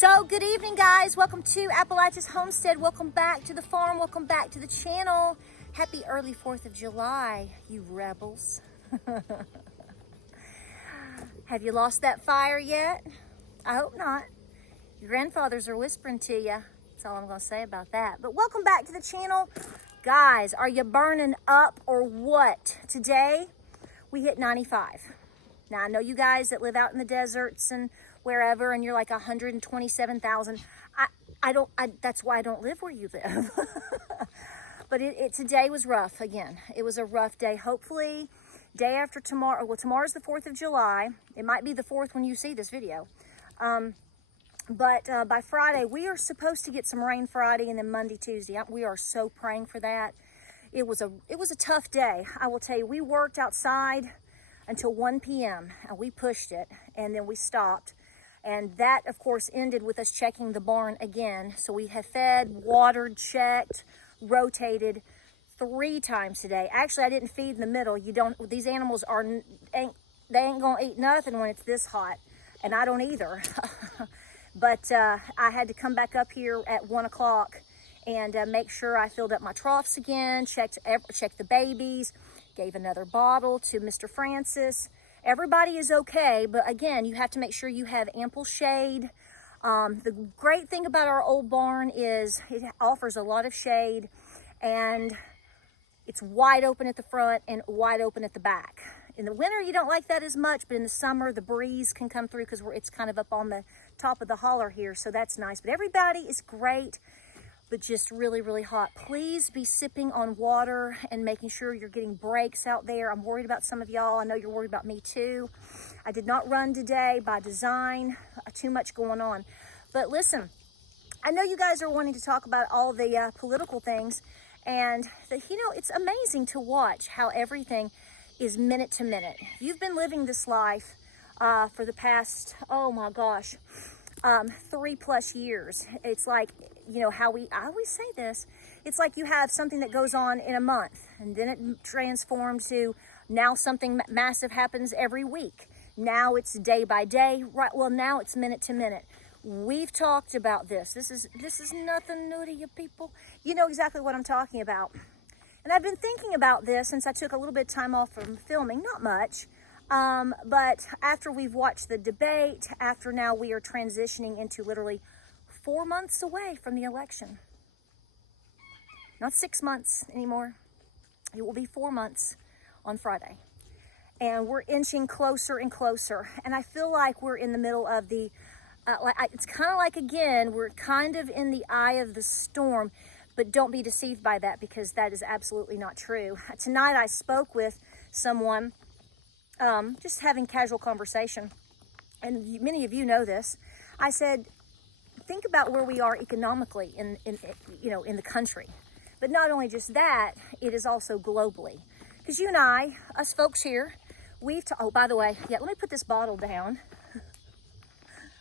So good evening, guys. Welcome to Appalachia's Homestead. Welcome back to the farm. Welcome back to the channel. Happy early 4th of July, you rebels. Have you lost that fire yet? I hope not. Your grandfathers are whispering to you. That's all I'm going to say about that. But welcome back to the channel. Guys, are you burning up or what? Today, we hit 95. Now, I know you guys that live out in the deserts and wherever, and you're like 127,000. That's why I don't live where you live. But today was rough again. It was a rough day. Hopefully, day after tomorrow, well, tomorrow's the 4th of July. It might be the 4th when you see this video. But by Friday, we are supposed to get some rain Friday and then Monday, Tuesday. We are so praying for that. It was a tough day. I will tell you, we worked outside until 1 p.m. and we pushed it, and then we stopped. And that, of course, ended with us checking the barn again. So we have fed, watered, checked, rotated 3 times today. Actually, I didn't feed in the middle. These animals ain't gonna eat nothing when it's this hot, and I don't either. But I had to come back up here at 1 o'clock and make sure I filled up my troughs again, checked the babies, gave another bottle to Mr. Francis. Everybody is okay, but again, you have to make sure you have ample shade. The great thing about our old barn is it offers a lot of shade, and it's wide open at the front and wide open at the back. In the winter, you don't like that as much, but in the summer, the breeze can come through because it's kind of up on the top of the holler here, so that's nice. But everybody is great, but just really, really hot. Please be sipping on water and making sure you're getting breaks out there. I'm worried about some of y'all. I know you're worried about me too. I did not run today by design. Too much going on. But listen, I know you guys are wanting to talk about all the political things, and it's amazing to watch how everything is minute to minute. You've been living this life for the past, oh my gosh, 3+ years. It's like, I always say this, it's like you have something that goes on in a month, and then it transforms to now something massive happens every week. Now it's day by day, right? Well, now it's minute to minute. We've talked about this. This is nothing new to you people. You know exactly what I'm talking about. And I've been thinking about this since I took a little bit of time off from filming, not much. But after we've watched the debate, after now we are transitioning into literally 4 months away from the election. Not 6 months anymore. It will be 4 months on Friday. And we're inching closer and closer. And I feel like we're in the middle of it's kind of like, again, we're kind of in the eye of the storm. But don't be deceived by that, because that is absolutely not true. Tonight I spoke with someone, just having casual conversation, and many of you know this. I said, think about where we are economically in the country. But not only just that, it is also globally. Because you and I, us folks here, oh, by the way, yeah, let me put this bottle down.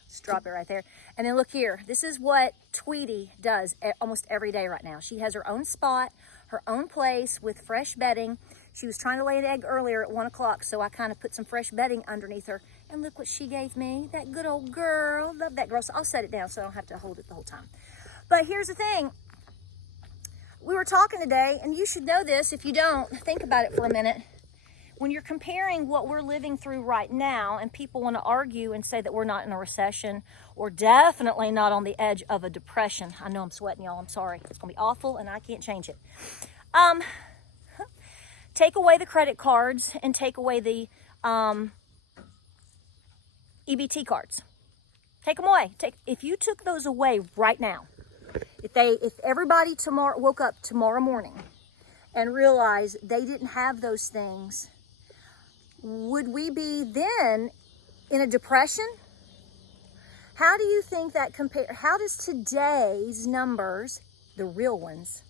Just drop it right there. And then look here. This is what Tweety does almost every day right now. She has her own spot, her own place with fresh bedding. She was trying to lay an egg earlier at 1 o'clock, so I kind of put some fresh bedding underneath her. And look what she gave me. That good old girl. Love that girl. So I'll set it down so I don't have to hold it the whole time. But here's the thing. We were talking today, and you should know this. If you don't, think about it for a minute. When you're comparing what we're living through right now, and people want to argue and say that we're not in a recession, or definitely not on the edge of a depression. I know I'm sweating, y'all. I'm sorry. It's going to be awful, and I can't change it. Take away the credit cards and take away the EBT cards. Take them away. If you took those away right now, if everybody woke up tomorrow morning and realized they didn't have those things, would we be then in a depression? How do you think that how does today's numbers, the real ones,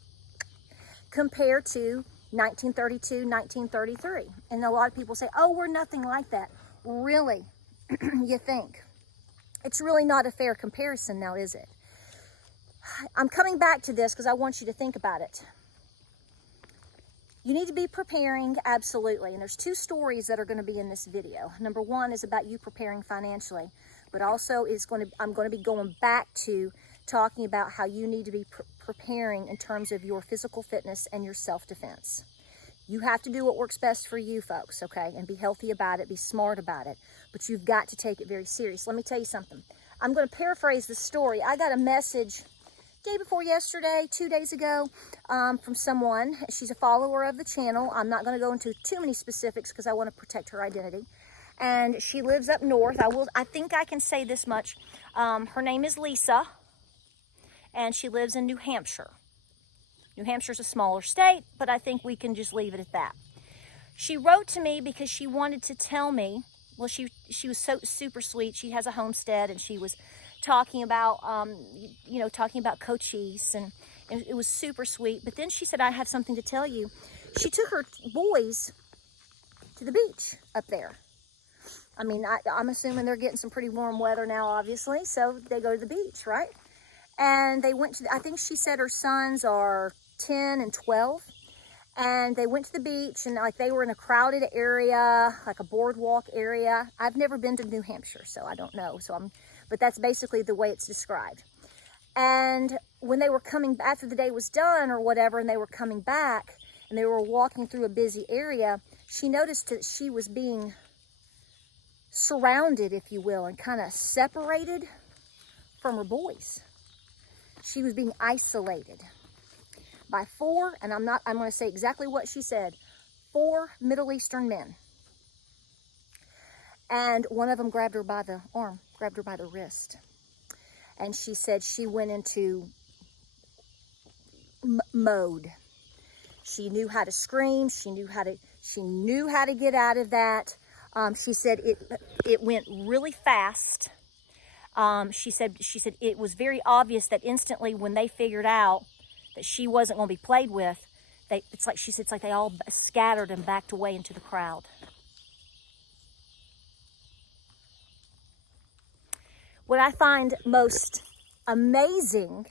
compare to 1932, 1933? And a lot of people say, oh, we're nothing like that. Really? You think? It's really not a fair comparison now, is it? I'm coming back to this because I want you to think about it. You need to be preparing, absolutely. And there's 2 stories that are going to be in this video. Number 1 is about you preparing financially. but also I'm going to be going back to talking about how you need to be preparing in terms of your physical fitness and your self-defense. You have to do what works best for you, folks, okay? And be healthy about it, be smart about it. But you've got to take it very serious. Let me tell you something. I'm going to paraphrase the story. I got a message day before yesterday, 2 days ago, from someone. She's a follower of the channel. I'm not going to go into too many specifics because I want to protect her identity. And she lives up north. I think I can say this much. Her name is Lisa, and she lives in New Hampshire. New Hampshire's a smaller state, but I think we can just leave it at that. She wrote to me because she wanted to tell me, well, she was so super sweet. She has a homestead, and she was talking about, talking about Cochise, and it was super sweet. But then she said, I have something to tell you. She took her boys to the beach up there. I mean, I'm assuming they're getting some pretty warm weather now, obviously, so they go to the beach, right? And they went to, I think she said her sons are 10 and 12. And they went to the beach, and like they were in a crowded area, like a boardwalk area. I've never been to New Hampshire, so I don't know. But that's basically the way it's described. And when they were coming, after the day was done or whatever, and they were coming back, and they were walking through a busy area, she noticed that she was being surrounded, if you will, and kind of separated from her boys. She was being isolated by 4, and I'm going to say exactly what she said, 4 Middle Eastern men. And one of them grabbed her by the arm, grabbed her by the wrist. And she said she went into mode. She knew how to scream. She knew how to get out of that. She said it went really fast. She said it was very obvious that instantly when they figured out that she wasn't going to be played with, it's like they all scattered and backed away into the crowd. What I find most amazing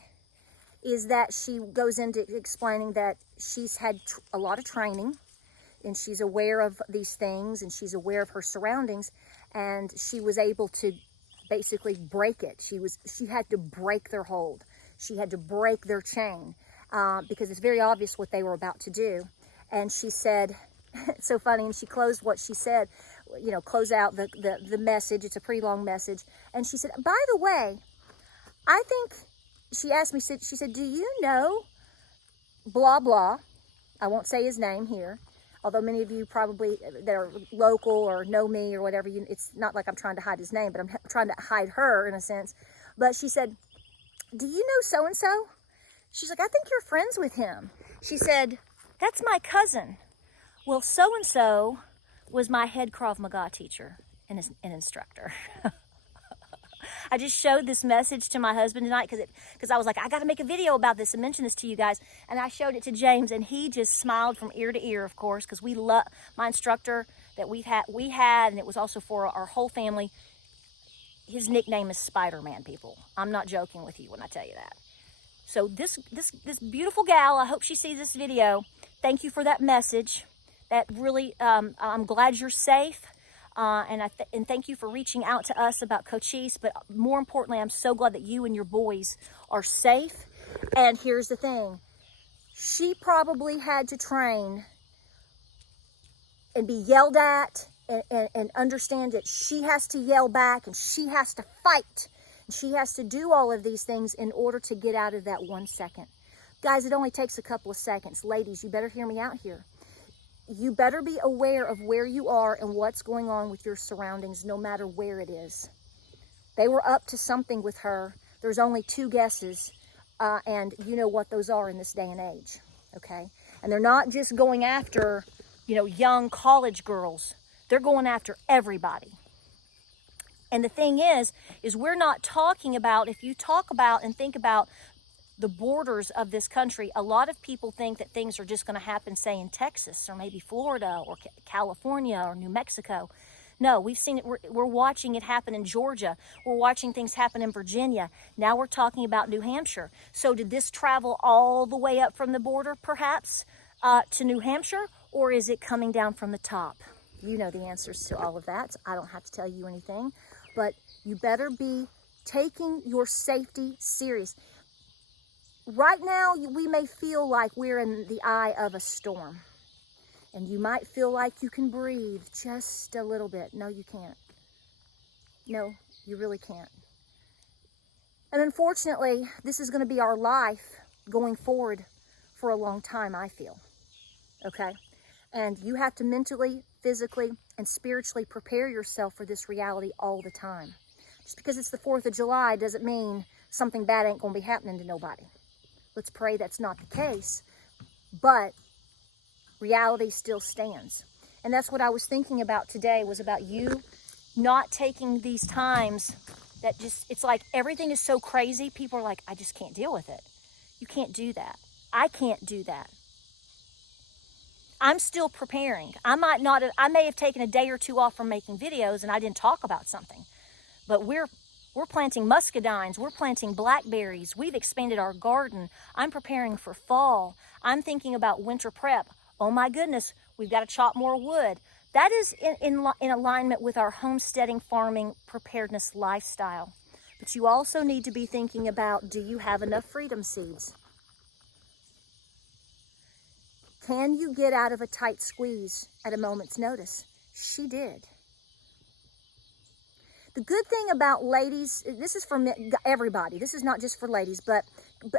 is that she goes into explaining that she's had a lot of training, and she's aware of these things, and she's aware of her surroundings, and she was able to basically break it. She had to break their hold. She had to break their chain, because it's very obvious what they were about to do. And she said, it's so funny, and she closed what she said, close out the message. It's a pretty long message. And she said, by the way, I think, she asked me, she said, do you know blah, blah? I won't say his name here, although many of you probably that are local or know me or whatever, it's not like I'm trying to hide his name, but I'm trying to hide her in a sense. But she said, do you know so-and-so? She's like, I think you're friends with him. She said, that's my cousin. Well, so-and-so was my head Krav Maga teacher and an instructor. I just showed this message to my husband tonight because I was like, I got to make a video about this and mention this to you guys. And I showed it to James, and he just smiled from ear to ear, of course, because we love my instructor that we had, and it was also for our whole family. His nickname is Spider-Man, people. I'm not joking with you when I tell you that. So this beautiful gal, I hope she sees this video. Thank you for that message. That really, I'm glad you're safe. And thank you for reaching out to us about Cochise. But more importantly, I'm so glad that you and your boys are safe. And here's the thing. She probably had to train and be yelled at and understand that she has to yell back and she has to fight. And she has to do all of these things in order to get out of that 1 second. Guys, it only takes a couple of seconds. Ladies, you better hear me out here. You better be aware of where you are and what's going on with your surroundings, no matter where it is. They were up to something with her. There's only 2 guesses, and you know what those are in this day and age, okay? And they're not just going after, young college girls. They're going after everybody. And the thing is we're not talking about, if you talk about and think about the borders of this country, a lot of people think that things are just going to happen, say, in Texas or maybe Florida or California or New Mexico. No, we've seen it. We're watching it happen in Georgia. We're watching things happen in Virginia. Now we're talking about New Hampshire. So did this travel all the way up from the border, perhaps, to New Hampshire, or is it coming down from the top? You know the answers to all of that. I don't have to tell you anything. But You better be taking your safety serious. Right now, we may feel like we're in the eye of a storm. And you might feel like you can breathe just a little bit. No, you can't. No, you really can't. And unfortunately, this is going to be our life going forward for a long time, I feel. Okay? And you have to mentally, physically, and spiritually prepare yourself for this reality all the time. Just because it's the 4th of July doesn't mean something bad ain't going to be happening to nobody. Let's pray that's not the case. But reality still stands. And that's what I was thinking about today, was about you not taking these times that just, it's like everything is so crazy. People are like, I just can't deal with it. You can't do that. I can't do that. I'm still preparing. I may have taken a day or two off from making videos and I didn't talk about something. But we're planting muscadines. We're planting blackberries. We've expanded our garden. I'm preparing for fall. I'm thinking about winter prep. Oh my goodness, we've got to chop more wood. That is in alignment with our homesteading, farming, preparedness lifestyle. But you also need to be thinking about, do you have enough freedom seeds? Can you get out of a tight squeeze at a moment's notice? She did. The good thing about ladies, this is for men, everybody. This is not just for ladies, but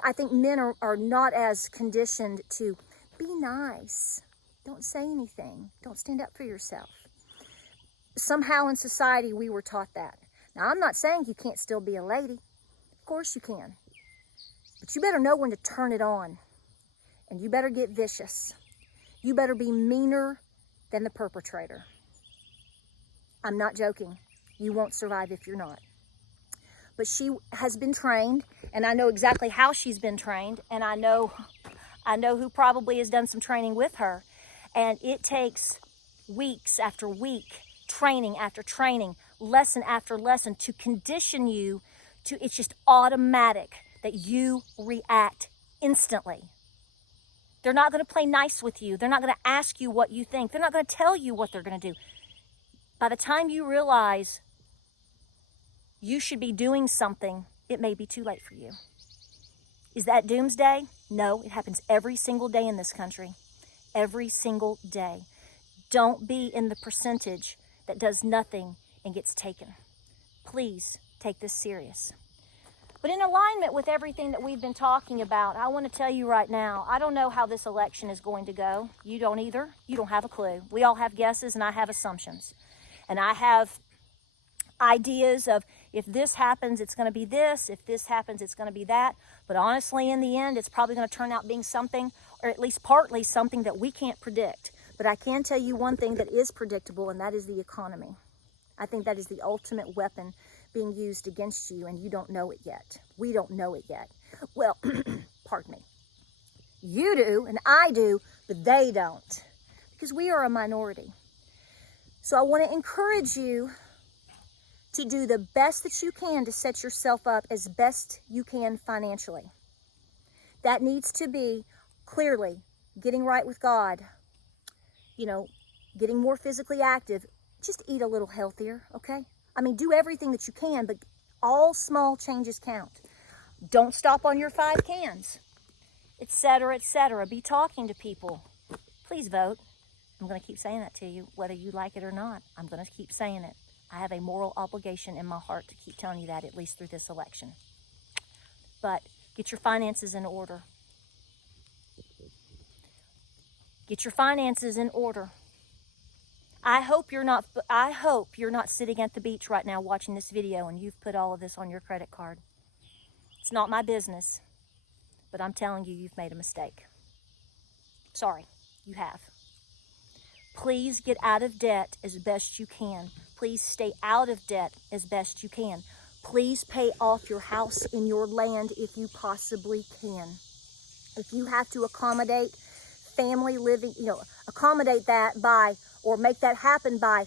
I think men are not as conditioned to be nice. Don't say anything. Don't stand up for yourself. Somehow in society, we were taught that. Now, I'm not saying you can't still be a lady. Of course you can. But you better know when to turn it on. And you better get vicious. You better be meaner than the perpetrator. I'm not joking. You won't survive if you're not. But she has been trained, and I know exactly how she's been trained, and I know who probably has done some training with her. And it takes weeks after week, training after training, lesson after lesson to condition you to, it's just automatic that you react instantly. They're not going to play nice with you. They're not going to ask you what you think. They're not going to tell you what they're going to do. By the time you realize you should be doing something, it may be too late for you. Is that doomsday? No, it happens every single day in this country. Every single day. Don't be in the percentage that does nothing and gets taken. Please take this serious. But in alignment with everything that we've been talking about, I want to tell you right now, I don't know how this election is going to go. You don't either. You don't have a clue. We all have guesses and I have assumptions. And I have ideas of, if this happens, it's going to be this. If this happens, it's going to be that. But honestly, in the end, it's probably going to turn out being something, or at least partly something that we can't predict. But I can tell you one thing that is predictable, and that is the economy. I think that is the ultimate weapon being used against you, and you don't know it yet. We don't know it yet. Well, pardon me. You do, and I do, but they don't, because we are a minority. So I want to encourage you to do the best that you can to set yourself up as best you can financially. That needs to be clearly getting right with God, getting more physically active. Just eat a little healthier, okay? I mean, do everything that you can, but all small changes count. Don't stop on your 5 cans, etc., etc. Be talking to people. Please vote. I'm going to keep saying that to you, whether you like it or not. I'm going to keep saying it. I have a moral obligation in my heart to keep telling you that, at least through this election. But get your finances in order. Get your finances in order. I hope you're not sitting at the beach right now watching this video and you've put all of this on your credit card. It's not my business, but I'm telling you, you've made a mistake. Sorry, you have. Please get out of debt as best you can. Please stay out of debt as best you can. Please pay off your house and your land if you possibly can. If you have to accommodate family living, accommodate that by, or make that happen by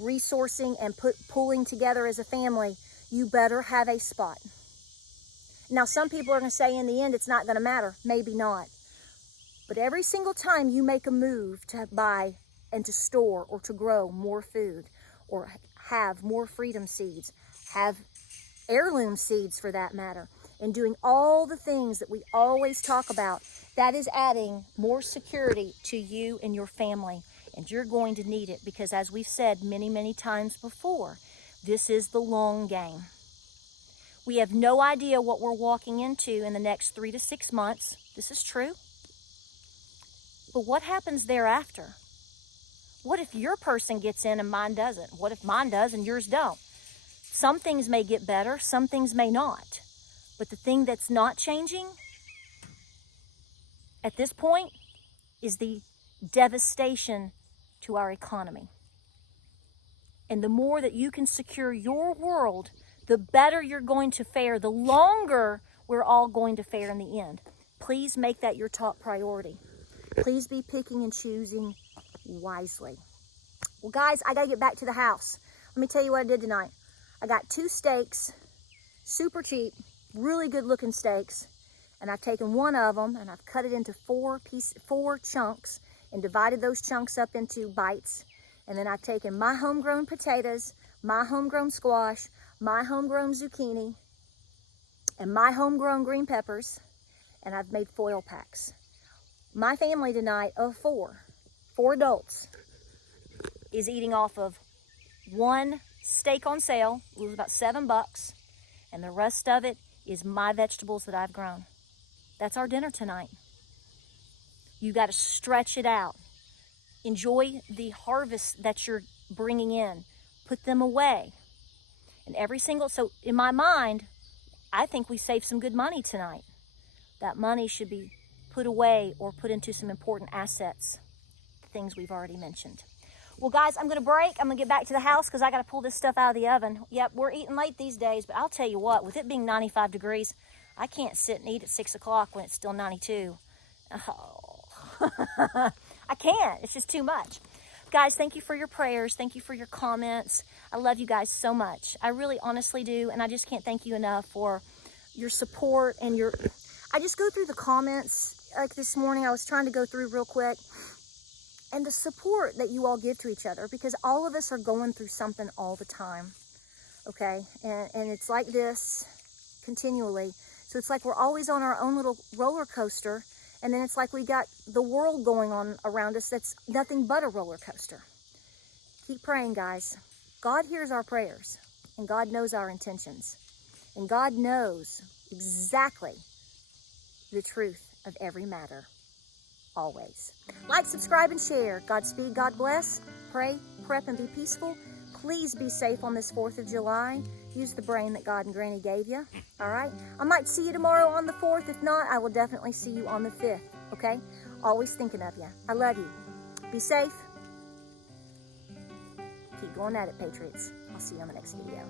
resourcing and pulling together as a family, you better have a spot. Now, some people are going to say in the end it's not going to matter. Maybe not. But every single time you make a move to buy and to store or to grow more food, or have more freedom seeds, have heirloom seeds for that matter, and doing all the things that we always talk about, that is adding more security to you and your family. And you're going to need it because, as we've said many, many times before, this is the long game. We have no idea what we're walking into in the next 3 to 6 months. This is true. But what happens thereafter? What if your person gets in and mine doesn't? What if mine does and yours don't? Some things may get better, some things may not. But the thing that's not changing at this point is the devastation to our economy. And the more that you can secure your world, the better you're going to fare, the longer we're all going to fare in the end. Please make that your top priority. Please be picking and choosing wisely. Well, guys, I got to get back to the house. Let me tell you what I did tonight. I got 2 steaks, super cheap, really good looking steaks, and I've taken one of them and I've cut it into 4 chunks and divided those chunks up into bites. And then I've taken my homegrown potatoes, my homegrown squash, my homegrown zucchini, and my homegrown green peppers, and I've made foil packs. My family tonight of 4 adults, is eating off of 1 steak on sale. It was about $7, and the rest of it is my vegetables that I've grown. That's our dinner tonight. You got to stretch it out. Enjoy the harvest that you're bringing in. Put them away. And so in my mind, I think we saved some good money tonight. That money should be put away or put into some important assets, the things we've already mentioned. Well, guys, I'm going to break. I'm going to get back to the house because I got to pull this stuff out of the oven. Yep, we're eating late these days, but I'll tell you what, with it being 95 degrees, I can't sit and eat at 6 o'clock when it's still 92. Oh. I can't. It's just too much. Guys, thank you for your prayers. Thank you for your comments. I love you guys so much. I really honestly do, and I just can't thank you enough for your support and your... I just go through the comments. Like this morning, I was trying to go through real quick, and the support that you all give to each other, because all of us are going through something all the time, okay? And it's like this continually. So it's like we're always on our own little roller coaster, and then it's like we got the world going on around us that's nothing but a roller coaster. Keep praying, guys. God hears our prayers, and God knows our intentions, and God knows exactly the truth of every matter, always. Like, subscribe, and share. Godspeed, God bless. Pray, prep, and be peaceful. Please be safe on this 4th of July. Use the brain that God and Granny gave you, all right? I might see you tomorrow on the 4th. If not, I will definitely see you on the 5th, okay? Always thinking of you. I love you. Be safe. Keep going at it, Patriots. I'll see you on the next video.